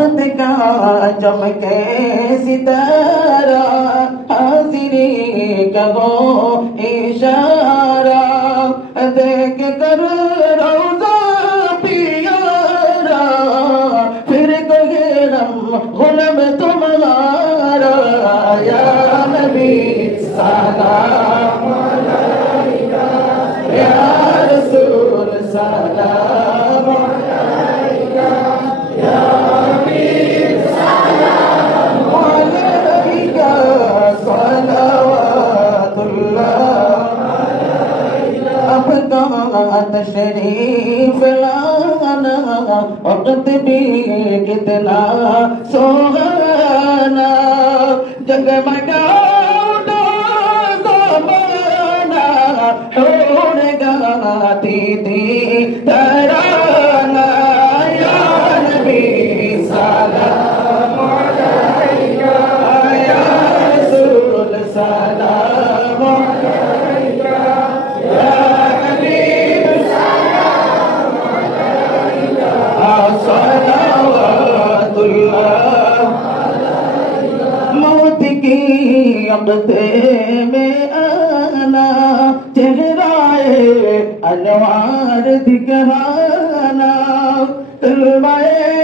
वक्त का चमके सितारा हाजिरी कहो इशारा देख कर रोजा पियारा फिर कहे गुलाम तुम्हारा या नबी सलाम अलैका या रसूल सलाम अलैका या हबीब सलाम अलैका सलावतुल्लाह अपना तशरीफ लाना वक्त भी कितना सुहाना जगमगा उठा ज़माना ढूंढ गाती थी तराना या नबी सलाम अलैका या रसूल सलाम अलैका या हबीब सलाम अलैका सलावतुल्लाह मौत की अक़दे में आना चेहराए अनवार दिखराना तलवाए